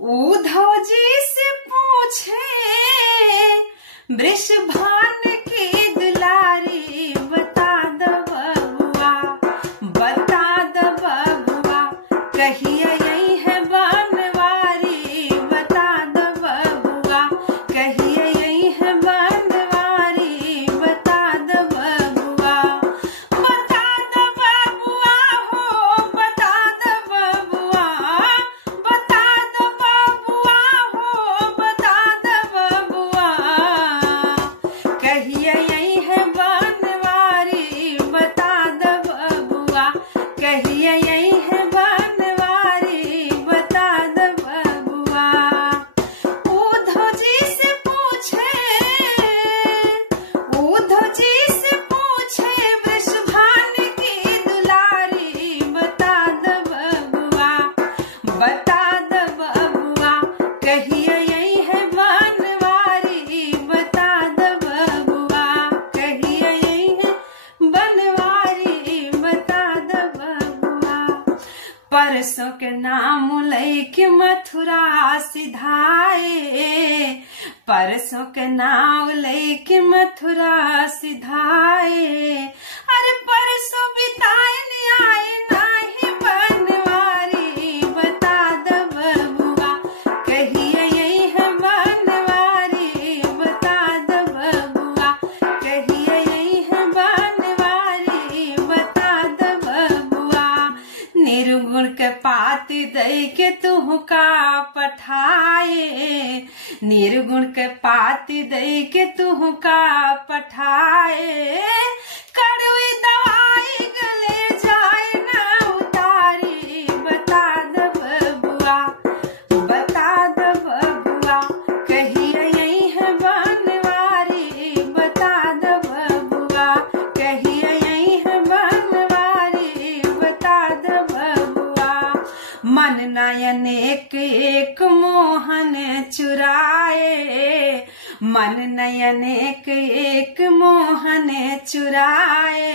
उद्धव जी से पूछे वृषभान की दुलारी, बता दो बबुआ, बता दो बबुआ, कहिए यही है बनवारी, बता दो बबुआ, कहिए यही है बनवारी, बता दो बबुआ, बता दो बबुआ हो, बता दो बबुआ, बता दो बबुआ हो, बता दो बबुआ, कहिए यही है बनवारी, बता दो बबुआ, कहिए यही है बनवारी, बता दो बबुआ। उद्धव जी से पूछे, उद्धव जी से पूछे वृषभान की दुलारी, बता दो बबुआ, बता दो बबुआ, कहिए यही है बनवारी, बता दो बबुआ, कहिए यही है बनवारी, बता दो बबुआ। परसों के नाम लैके मथुरा सिधाए, परसों के नाम लैके मथुरा सिधाए, अरे परसों बिताए आए नाही बनवारी, बता दो बबुआ, कहिए यही है बनवारी, बता दो बबुआ, कहिए यही है बनवारी, बता दो बबुआ। निर्गुण के पाती दई के तुह का पठाए, निर्गुण के पाती दई के तुह का पठाए, कड़वी दवाई गले जाए ना उतारी, बता दो बबुआ, बता दो बबुआ, कहिए यही है बनवारी, बता दो बबुआ, कहिए यही है बनवारी, बता दो बबुआ। मन नयन एक एक मोहन चुराए, मन नयन एक एक मोहन चुराए,